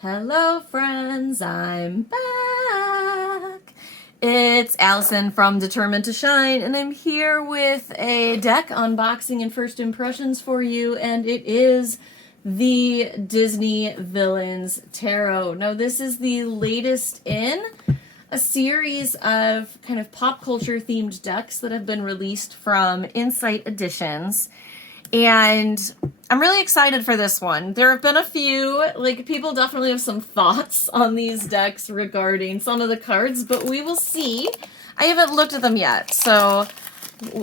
Hello friends, I'm back. It's Allison from Determined to Shine, and I'm here with a deck unboxing and first impressions for you, and it is the Disney Villains Tarot. Now this is the latest in a series of kind of pop culture themed decks that have been released from Insight Editions. And I'm really excited for this one. There have been a few, like, people definitely have some thoughts on these decks regarding some of the cards, but we will see. I haven't looked at them yet, so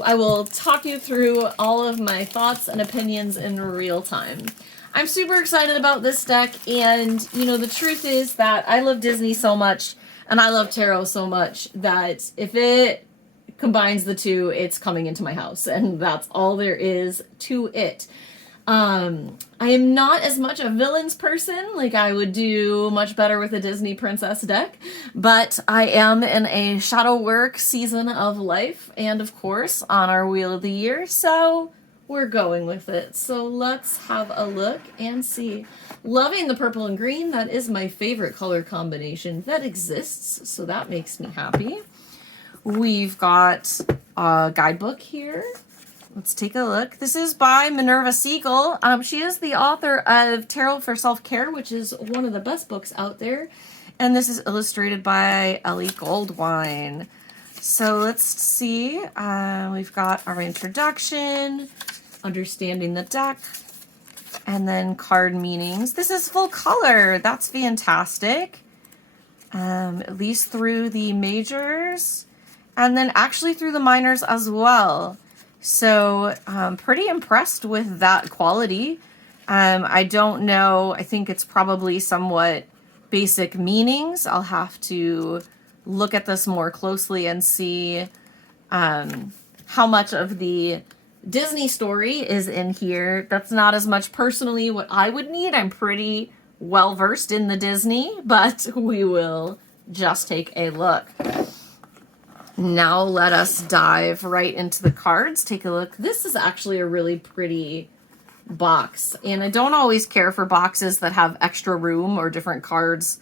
I will talk you through all of my thoughts and opinions in real time. I'm super excited about this deck, and, you know, the truth is that I love Disney so much, and I love tarot so much, that if it combines the two, it's coming into my house, and that's all there is to it. I am not as much a villains person, like I would do much better with a Disney princess deck, but I am in a shadow work season of life, and of course on our Wheel of the Year, so we're going with it. So let's have a look and see. Loving the purple and green. That is my favorite color combination that exists, so that makes me happy. We've got a guidebook here. Let's take a look. This is by Minerva Siegel. She is the author of Tarot for Self-Care, which is one of the best books out there. And this is illustrated by Ellie Goldwine. So let's see. We've got our introduction, understanding the deck, and then card meanings. This is full color. That's fantastic. At least through the majors. And then actually through the minors as well. So pretty impressed with that quality. I don't know. I think it's probably somewhat basic meanings. I'll have to look at this more closely and see how much of the Disney story is in here. That's not as much personally what I would need. I'm pretty well versed in the Disney, but we will just take a look. Now let us dive right into the cards. Take a look. This is actually a really pretty box. And I don't always care for boxes that have extra room or different cards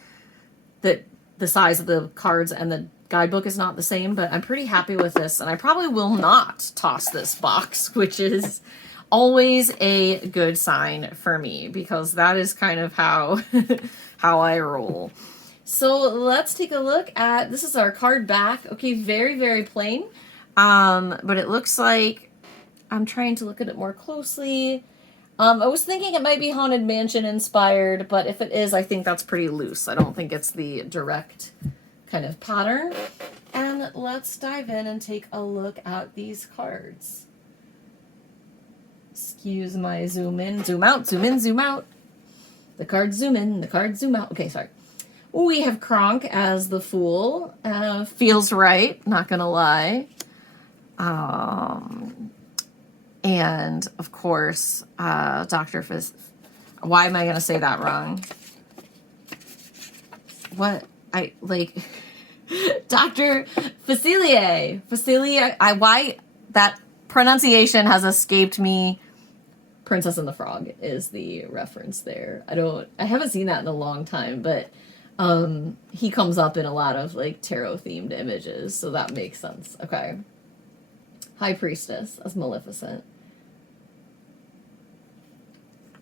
that the size of the cards and the guidebook is not the same, but I'm pretty happy with this. And I probably will not toss this box, which is always a good sign for me because that is kind of how, how I roll. So let's take a look at, this is our card back. Okay, very, very plain. But it looks like, I'm trying to look at it more closely. I was thinking it might be Haunted Mansion inspired, but if it is, I think that's pretty loose. I don't think it's the direct kind of pattern. And let's dive in and take a look at these cards. Excuse my zoom in, zoom out, zoom in, zoom out. The cards zoom in, the cards zoom out. Okay, sorry. We have Kronk as the Fool. Feels right, not gonna lie. And, of course, Dr. Fizz. Why am I gonna say that wrong? What? Dr. Facilier. Why that pronunciation has escaped me. Princess and the Frog is the reference there. I haven't seen that in a long time, but he comes up in a lot of like tarot themed images, so that makes sense. Okay. High Priestess as Maleficent.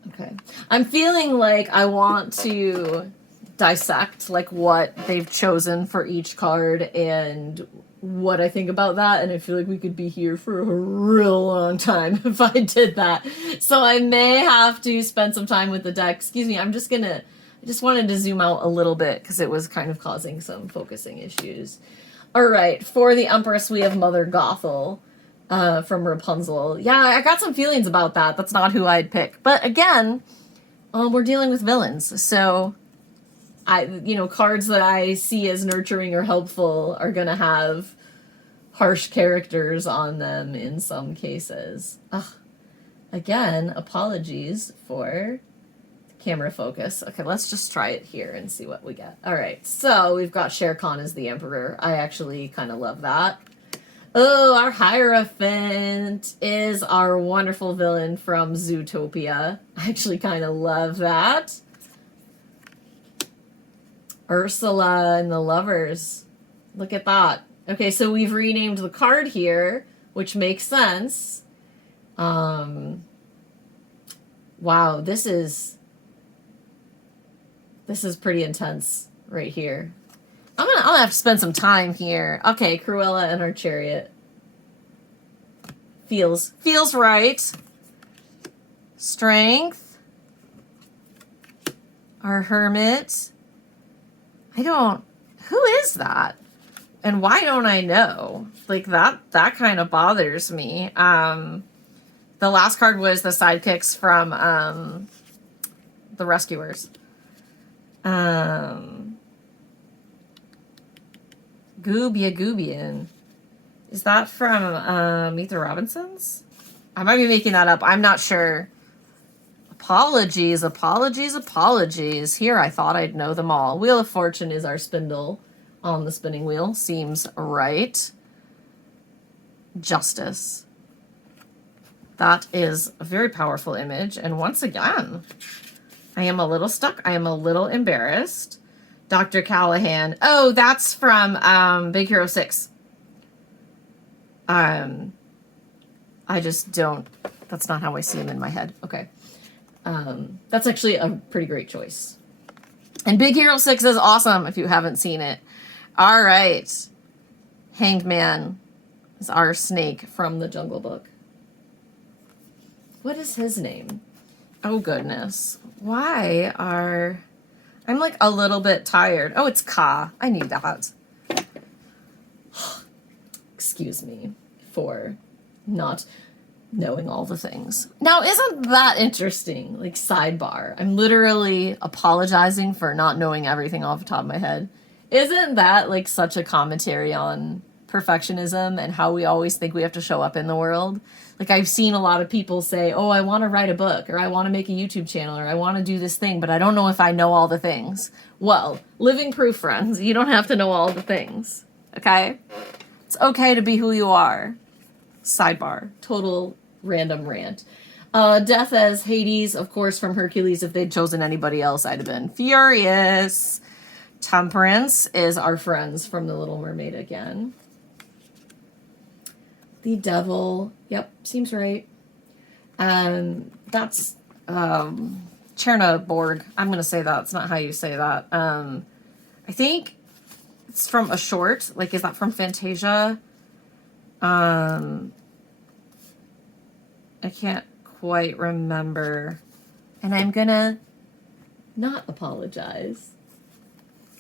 Okay. I'm feeling like I want to dissect like what they've chosen for each card and what I think about that, and I feel like we could be here for a real long time if I did that. So I may have to spend some time with the deck. Excuse me, I just wanted to zoom out a little bit because it was kind of causing some focusing issues. All right, for the Empress, we have Mother Gothel from Rapunzel. Yeah, I got some feelings about that. That's not who I'd pick. But again, we're dealing with villains, so cards that I see as nurturing or helpful are going to have harsh characters on them in some cases. Ugh. Again, apologies for camera focus. Okay, let's just try it here and see what we get. All right, so we've got Shere Khan as the Emperor. I actually kind of love that. Oh, our Hierophant is our wonderful villain from Zootopia. I actually kind of love that. Ursula and the Lovers. Look at that. Okay, so we've renamed the card here, which makes sense. Wow, this is pretty intense right here. I'm gonna have to spend some time here. Okay, Cruella and her chariot. Feels right. Strength. Our hermit. Who is that? And why don't I know? Like, that kind of bothers me. The last card was the sidekicks from the Rescuers. Goobian. Is that from Meet the Robinsons? I might be making that up. I'm not sure. Apologies. Here, I thought I'd know them all. Wheel of Fortune is our spindle on the spinning wheel. Seems right. Justice. That is a very powerful image. And once again, I am a little stuck. I am a little embarrassed. Dr. Callahan. Oh, that's from Big Hero 6. I just don't... That's not how I see him in my head. Okay. That's actually a pretty great choice. And Big Hero 6 is awesome if you haven't seen it. All right. Hanged Man is our snake from the Jungle Book. What is his name? Oh, goodness. Why are... I'm like a little bit tired. Oh, it's Ka. I knew that. Excuse me for not knowing all the things. Now, isn't that interesting? Like, sidebar. I'm literally apologizing for not knowing everything off the top of my head. Isn't that like such a commentary on perfectionism and how we always think we have to show up in the world? Like, I've seen a lot of people say, oh, I want to write a book, or I want to make a YouTube channel, or I want to do this thing, but I don't know if I know all the things. Well, living proof, friends. You don't have to know all the things. Okay? It's okay to be who you are. Sidebar. Total random rant. Death as Hades, of course, from Hercules. If they'd chosen anybody else, I'd have been furious. Temperance is our friends from The Little Mermaid again. The Devil. Yep, seems right. That's Chernaborg. I'm going to say that. It's not how you say that. I think it's from a short. Like, is that from Fantasia? I can't quite remember. And I'm going to not apologize.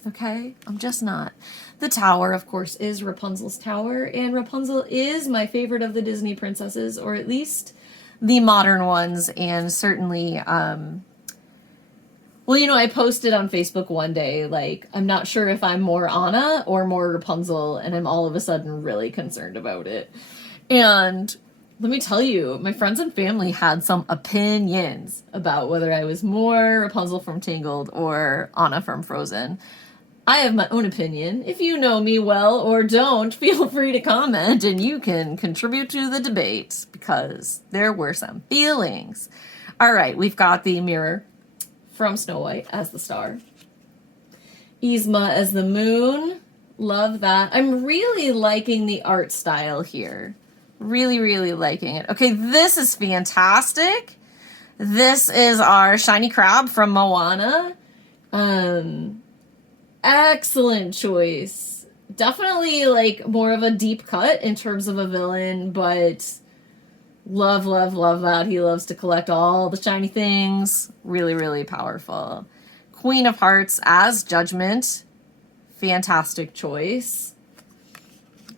Okay? I'm just not. The Tower, of course, is Rapunzel's tower, and Rapunzel is my favorite of the Disney princesses, or at least the modern ones, and certainly, well, you know, I posted on Facebook one day, like, I'm not sure if I'm more Anna or more Rapunzel, and I'm all of a sudden really concerned about it. And let me tell you, my friends and family had some opinions about whether I was more Rapunzel from Tangled or Anna from Frozen. I have my own opinion. If you know me well or don't, feel free to comment and you can contribute to the debate because there were some feelings. All right, we've got the mirror from Snow White as the star. Yzma as the moon. Love that. I'm really liking the art style here. Really, really liking it. Okay, this is fantastic. This is our shiny crab from Moana. Excellent choice. Definitely like more of a deep cut in terms of a villain, but love that. He loves to collect all the shiny things. Really, really powerful. Queen of Hearts as Judgment. Fantastic choice.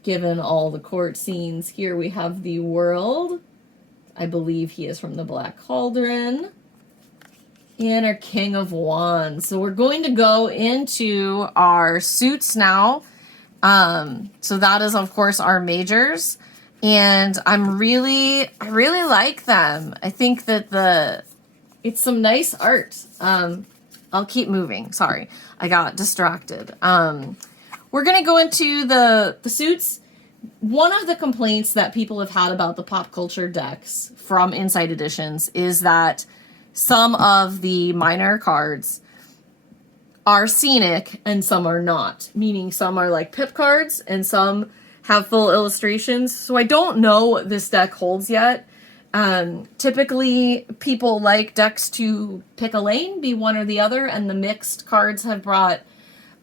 Given all the court scenes, here we have the world. I believe he is from the Black Cauldron. And our King of Wands. So we're going to go into our suits now. So that is, of course, our majors. And I really like them. I think that it's some nice art. I'll keep moving. Sorry, I got distracted. We're going to go into the suits. One of the complaints that people have had about the pop culture decks from Inside Editions is that some of the minor cards are scenic and some are not, meaning some are like pip cards and some have full illustrations. So I don't know what this deck holds yet. Typically people like decks to pick a lane, be one or the other, and the mixed cards have brought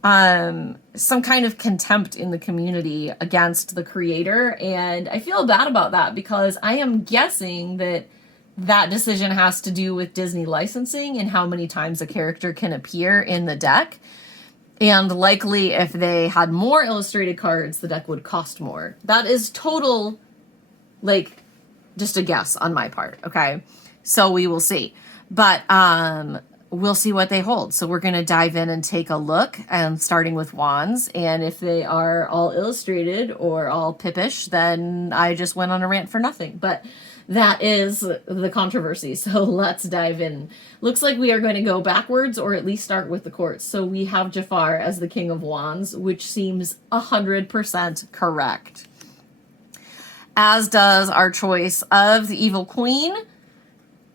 some kind of contempt in the community against the creator, and I feel bad about that because I am guessing that that decision has to do with Disney licensing and how many times a character can appear in the deck. And likely if they had more illustrated cards, the deck would cost more. That is total, like, just a guess on my part, okay? So we will see. But we'll see what they hold. So we're going to dive in and take a look, and starting with wands. And if they are all illustrated or all pippish, then I just went on a rant for nothing. But that is the controversy. So let's dive in. Looks like we are going to go backwards, or at least start with the courts. So we have Jafar as the King of Wands, which seems 100% correct. As does our choice of the Evil Queen,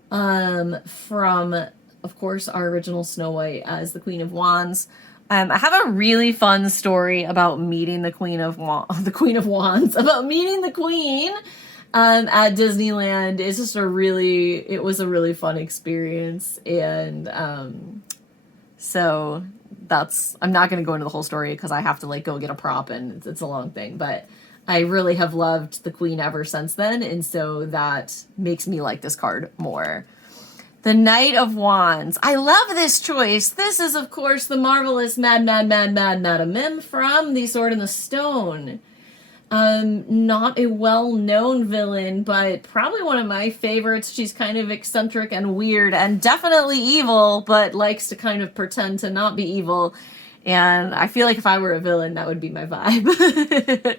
from, of course, our original Snow White as the Queen of Wands. I have a really fun story about meeting the Queen of Wands, about meeting the Queen at Disneyland. It's just it was a really fun experience. And so I'm not going to go into the whole story because I have to like go get a prop and it's a long thing, but I really have loved the Queen ever since then. And so that makes me like this card more. The Knight of Wands. I love this choice. This is, of course, the marvelous Madame Mim from The Sword in the Stone. Not a well-known villain, but probably one of my favorites. She's kind of eccentric and weird and definitely evil, but likes to kind of pretend to not be evil. And I feel like if I were a villain, that would be my vibe.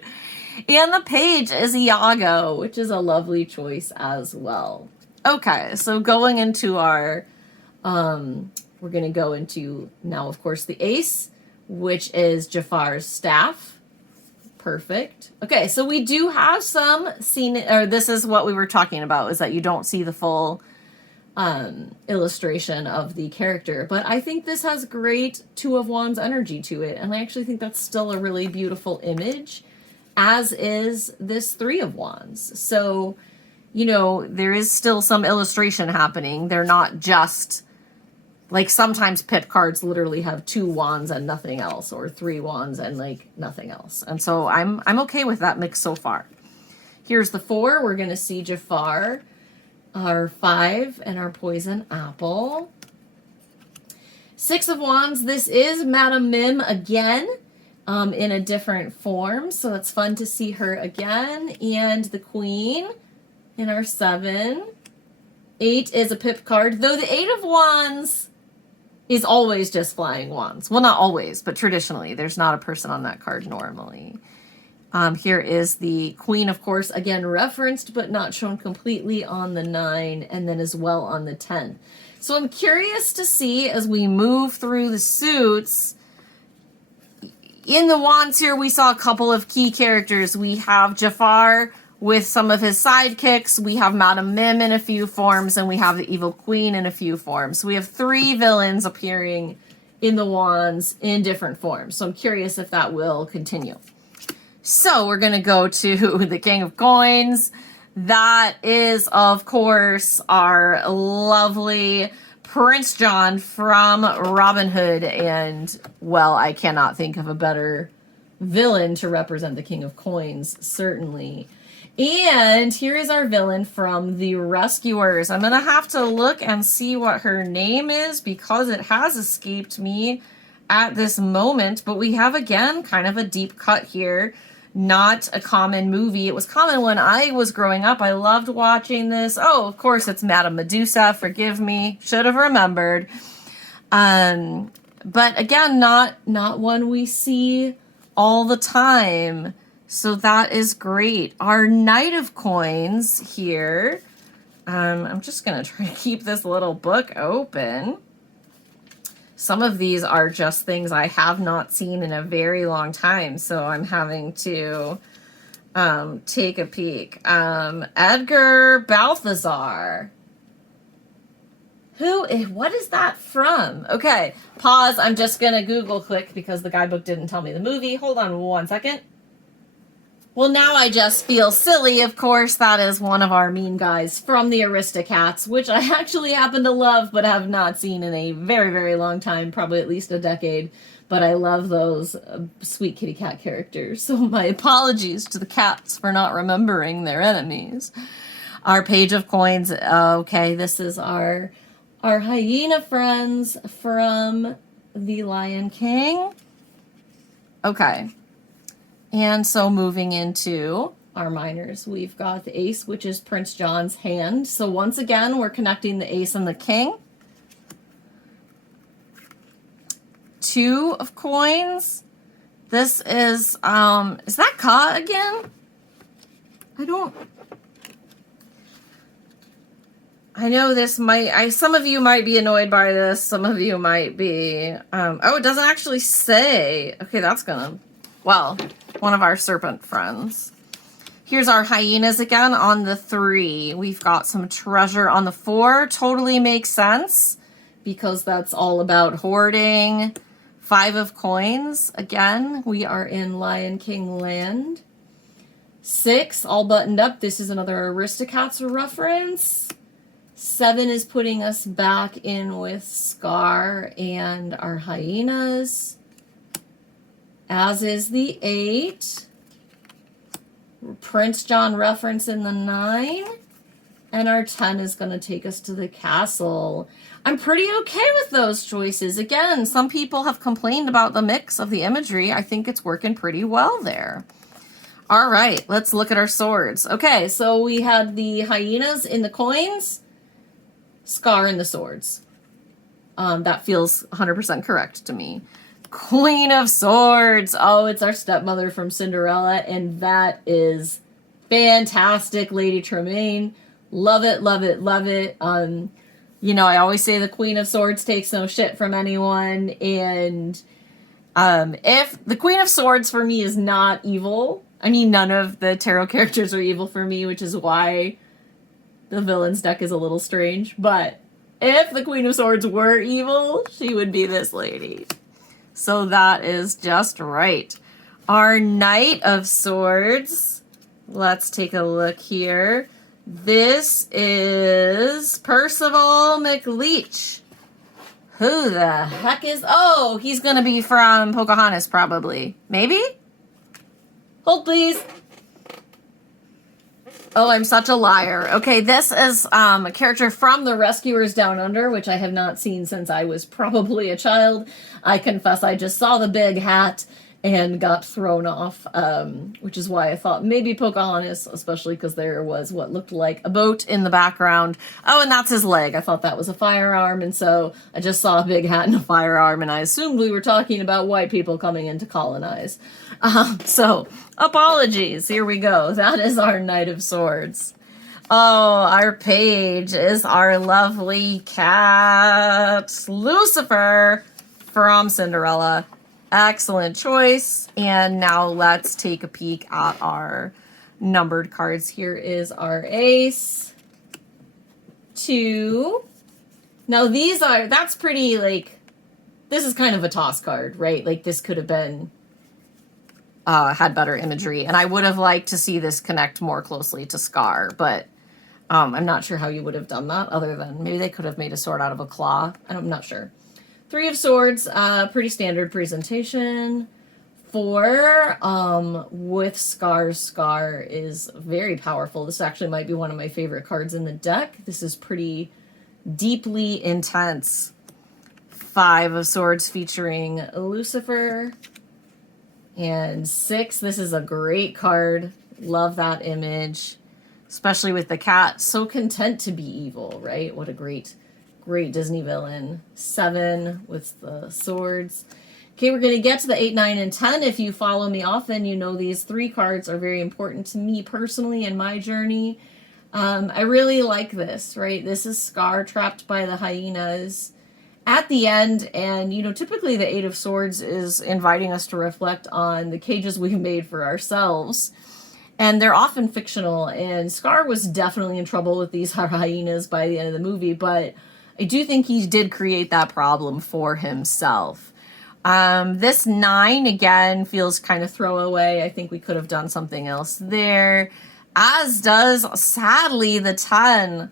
And the page is Iago, which is a lovely choice as well. Okay, so going into our, we're going to go into now, of course, the ace, which is Jafar's staff. Perfect. Okay, so we do have some this is what we were talking about, is that you don't see the full illustration of the character, but I think this has great Two of Wands energy to it, and I actually think that's still a really beautiful image, as is this Three of Wands. So, you know, there is still some illustration happening. They're not just, like, sometimes pip cards literally have 2 wands and nothing else, or 3 wands and, like, nothing else. And so I'm okay with that mix so far. Here's the 4. We're going to see Jafar, our 5, and our poison apple. 6 of Wands. This is Madame Mim again, in a different form. So it's fun to see her again. And the Queen in our 7. 8 is a pip card, though the 8 of Wands is always just flying wands. Well, not always, but traditionally. There's not a person on that card normally. Here is the Queen, of course, again referenced, but not shown completely on the 9, and then as well on the 10. So I'm curious to see, as we move through the suits, in the wands here, we saw a couple of key characters. We have Jafar with some of his sidekicks. We have Madame Mim in a few forms, and we have the Evil Queen in a few forms. So we have 3 villains appearing in the wands in different forms. So I'm curious if that will continue. So we're going to go to the King of Coins. That is, of course, our lovely Prince John from Robin Hood. And, well, I cannot think of a better villain to represent the King of Coins, certainly. And here is our villain from The Rescuers. I'm going to have to look and see what her name is because it has escaped me at this moment. But we have, again, kind of a deep cut here. Not a common movie. It was common when I was growing up. I loved watching this. Oh, of course, it's Madame Medusa. Forgive me. Should have remembered. But again, not one we see all the time. So that is great. Our Knight of Coins here. I'm just going to try to keep this little book open. Some of these are just things I have not seen in a very long time, so I'm having to take a peek. Edgar Balthazar. What is that from? Okay, pause. I'm just gonna Google quick because the guidebook didn't tell me the movie. Hold on 1 second. Well, now I just feel silly. Of course, that is one of our mean guys from the Aristocats, which I actually happen to love, but have not seen in a very, very long time, probably at least a decade. But I love those sweet kitty cat characters. So my apologies to the cats for not remembering their enemies. Our page of coins. Okay, this is our hyena friends from The Lion King. Okay. And so moving into our minors, we've got the ace, which is Prince John's hand. So once again, we're connecting the ace and the king. 2 of coins. This is that Ka again? I know this might, some of you might be annoyed by this. Some of you might be, oh, it doesn't actually say. Okay, that's gonna, well, one of our serpent friends. Here's our hyenas again on the 3. We've got some treasure on the 4. Totally makes sense because that's all about hoarding. 5 of coins. Again, we are in Lion King land. 6, all buttoned up. This is another Aristocats reference. 7 is putting us back in with Scar and our hyenas. As is the 8. Prince John reference in the 9. And our 10 is going to take us to the castle. I'm pretty okay with those choices. Again, some people have complained about the mix of the imagery. I think it's working pretty well there. All right, let's look at our swords. Okay, so we had the hyenas in the coins, Scar in the swords. That feels 100% correct to me. Queen of Swords. Oh, it's our stepmother from Cinderella, and that is fantastic, Lady Tremaine. Love it, love it, love it. You know, I always say the Queen of Swords takes no shit from anyone, and if the Queen of Swords for me is not evil, I mean, none of the tarot characters are evil for me, which is why the villains deck is a little strange, but if the Queen of Swords were evil, she would be this lady. So that is just right. Our Knight of Swords. Let's take a look here. This is Percival McLeach. Who the heck is... Oh, he's going to be from Pocahontas, probably. Maybe? Hold, please. Oh, I'm such a liar. Okay, this is a character from The Rescuers Down Under, which I have not seen since I was probably a child. I confess I just saw the big hat and got thrown off, which is why I thought maybe Pocahontas, especially because there was what looked like a boat in the background. Oh, and that's his leg. I thought that was a firearm, and so I just saw a big hat and a firearm, and I assumed we were talking about white people coming in to colonize. So, apologies. Here we go. That is our Knight of Swords. Oh, our page is our lovely cat, Lucifer from Cinderella. Excellent choice. And now let's take a peek at our numbered cards. Here is our ace, 2. Now these are, that's pretty, like, this is kind of a toss card, right? Like this could have been, had better imagery. And I would have liked to see this connect more closely to Scar, but I'm not sure how you would have done that other than maybe they could have made a sword out of a claw. I'm not sure. 3 of Swords, pretty standard presentation. 4, with Scar. Scar is very powerful. This actually might be one of my favorite cards in the deck. This is pretty deeply intense. 5 of Swords featuring Lucifer. And 6, this is a great card. Love that image, especially with the cat. So content to be evil, right? What a great Disney villain. 7 with the swords. Okay, we're going to get to the 8, 9, and 10. If you follow me often, you know these 3 cards are very important to me personally in my journey. I really like this, right? This is Scar trapped by the hyenas at the end, and you know, typically the 8 of Swords is inviting us to reflect on the cages we've made for ourselves. And they're often fictional, and Scar was definitely in trouble with these hyenas by the end of the movie, but I do think he did create that problem for himself. This 9, again, feels kind of throwaway. I think we could have done something else there. As does, sadly, the 10.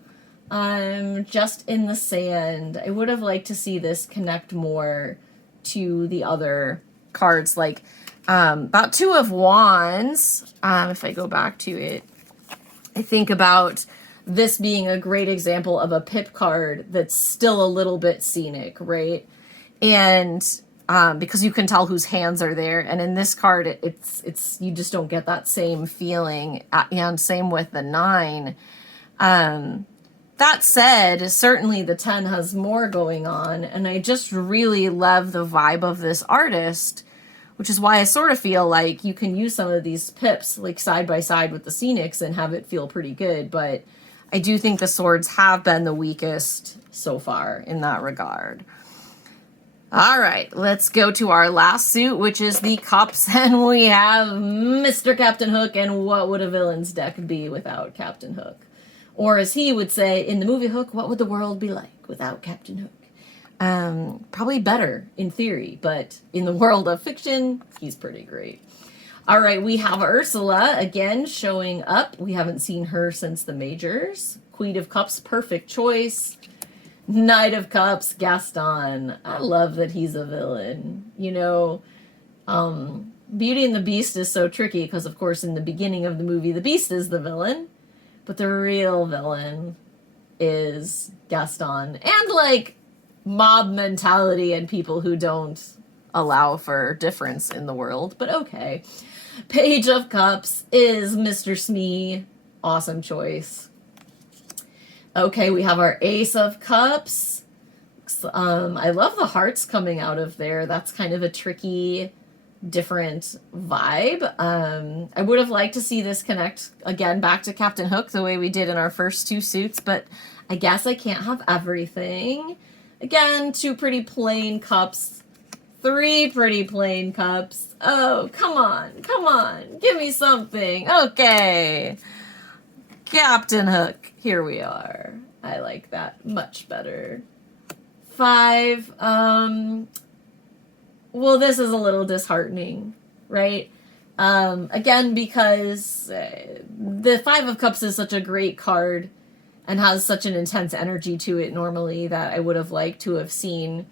Just in the sand. I would have liked to see this connect more to the other cards, like about 2 of Wands. If I go back to it, I think about this being a great example of a pip card that's still a little bit scenic, right? And because you can tell whose hands are there, and in this card, it's you just don't get that same feeling. And same with the 9. That said, certainly the 10 has more going on, and I just really love the vibe of this artist, which is why I sort of feel like you can use some of these pips like side by side with the scenics and have it feel pretty good, but I do think the swords have been the weakest so far in that regard. All right, let's go to our last suit, which is the cups, and we have Mr. Captain Hook, and what would a villain's deck be without Captain Hook? Or as he would say in the movie Hook, what would the world be like without Captain Hook? Probably better in theory, but in the world of fiction, he's pretty great. All right, we have Ursula again showing up. We haven't seen her since the majors. Queen of Cups, perfect choice. Knight of Cups, Gaston. I love that he's a villain. You know, Beauty and the Beast is so tricky because, of course, in the beginning of the movie, the Beast is the villain. But the real villain is Gaston. And, like, mob mentality and people who don't allow for difference in the world. But okay. Page of Cups is Mr. Smee. Awesome choice. Okay, we have our Ace of Cups. I love the hearts coming out of there. That's kind of a tricky, different vibe. I would have liked to see this connect again back to Captain Hook the way we did in our first 2 suits, but I guess I can't have everything. Again, 2 pretty plain cups, 3 pretty plain cups. Oh, come on, give me something. Okay, Captain Hook, here we are. I like that much better. 5, well, this is a little disheartening, right? Again, because the 5 of Cups is such a great card and has such an intense energy to it normally that I would have liked to have seen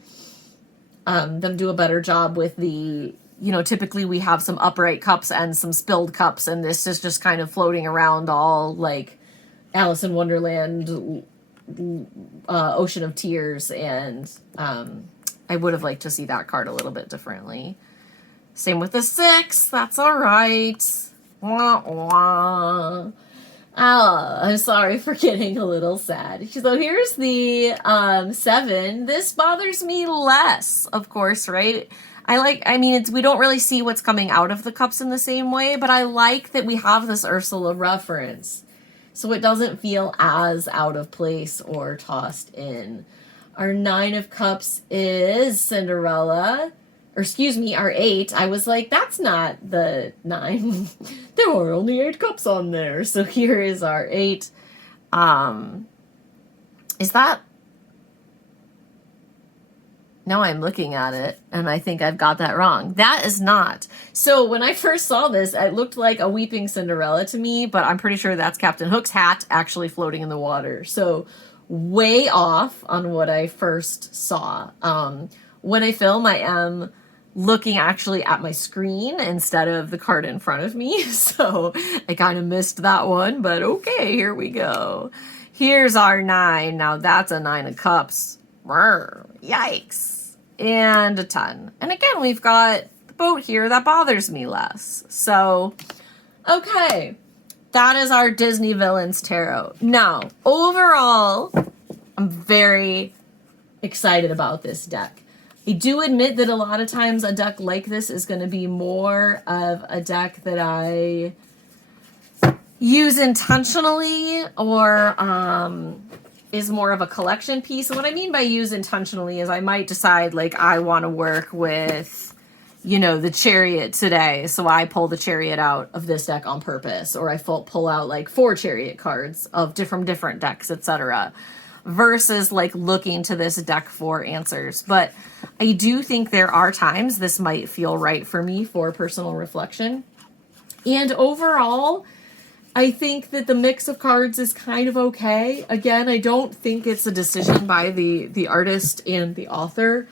them do a better job with the, you know, typically we have some upright cups and some spilled cups, and this is just kind of floating around all like Alice in Wonderland, Ocean of Tears, and I would have liked to see that card a little bit differently. Same with the 6. That's all right. Wah, wah. Oh, I'm sorry for getting a little sad. So here's the 7. This bothers me less, of course, right? We don't really see what's coming out of the cups in the same way, but I like that we have this Ursula reference. So it doesn't feel as out of place or tossed in. Our 9 of Cups is Cinderella. Or excuse me, our 8. I was like, that's not the 9. There are only 8 cups on there. So here is our 8. Is that... No, I'm looking at it, and I think I've got that wrong. That is not. So when I first saw this, it looked like a weeping Cinderella to me, but I'm pretty sure that's Captain Hook's hat actually floating in the water. So way off on what I first saw. When I film, I am looking actually at my screen instead of the card in front of me. So I kind of missed that one, but okay, here we go. Here's our 9. Now that's a 9 of Cups. Brr, yikes. And a 10. And again, we've got the boat here that bothers me less. So, okay. That is our Disney Villains Tarot. Now, overall, I'm very excited about this deck. I do admit that a lot of times a deck like this is going to be more of a deck that I use intentionally or is more of a collection piece. And what I mean by use intentionally is I might decide like I want to work with, you know, the Chariot today. So I pull the Chariot out of this deck on purpose, or I pull out like 4 Chariot cards of different decks, etc. versus like looking to this deck for answers. But I do think there are times this might feel right for me for personal reflection. And overall, I think that the mix of cards is kind of okay. Again, I don't think it's a decision by the artist and the author.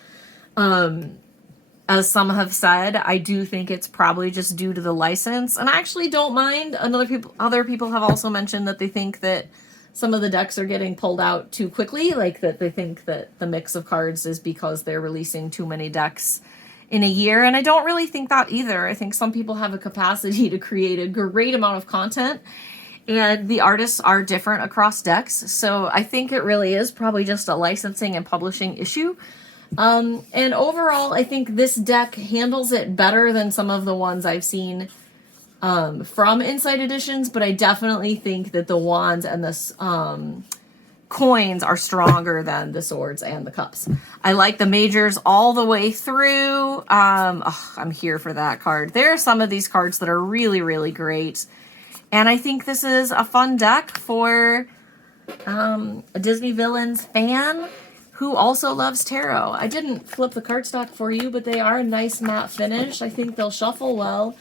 As some have said, I do think it's probably just due to the license. And I actually don't mind. Other people have also mentioned that they think that some of the decks are getting pulled out too quickly, like that they think that the mix of cards is because they're releasing too many decks in a year. And I don't really think that either. I think some people have a capacity to create a great amount of content, and the artists are different across decks. So I think it really is probably just a licensing and publishing issue. And overall, I think this deck handles it better than some of the ones I've seen from Insight Editions, but I definitely think that the wands and the coins are stronger than the swords and the cups. I like the majors all the way through. I'm here for that card. There are some of these cards that are really, really great. And I think this is a fun deck for a Disney Villains fan who also loves tarot. I didn't flip the cardstock for you, but they are a nice matte finish. I think they'll shuffle well.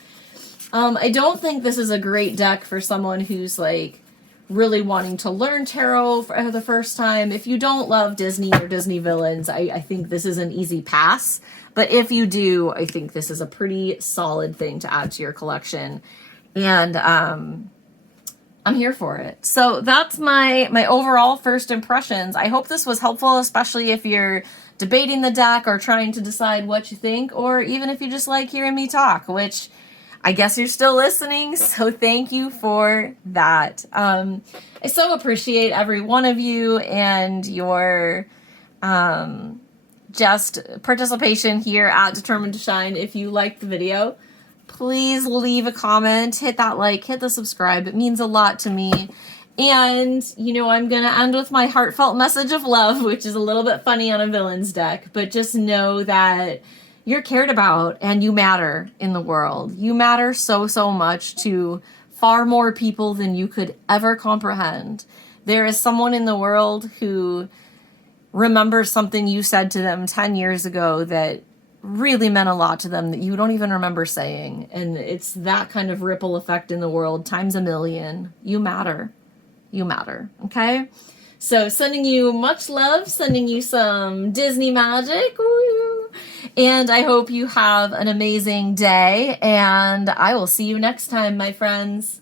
I don't think this is a great deck for someone who's like really wanting to learn tarot for the first time. If you don't love Disney or Disney Villains, I think this is an easy pass. But if you do, I think this is a pretty solid thing to add to your collection. And I'm here for it. So that's my overall first impressions. I hope this was helpful, especially if you're debating the deck or trying to decide what you think, or even if you just like hearing me talk, which I guess you're still listening, so thank you for that. I so appreciate every one of you and your just participation here at Determined to Shine. If you liked the video, please leave a comment, hit that like, hit the subscribe. It means a lot to me. And, you know, I'm going to end with my heartfelt message of love, which is a little bit funny on a villains deck, but just know that you're cared about and you matter in the world. You matter so, so much to far more people than you could ever comprehend. There is someone in the world who remembers something you said to them 10 years ago that really meant a lot to them that you don't even remember saying. And it's that kind of ripple effect in the world times a million. You matter. You matter. Okay? So sending you much love, sending you some Disney magic. Woo! And I hope you have an amazing day. And I will see you next time, my friends.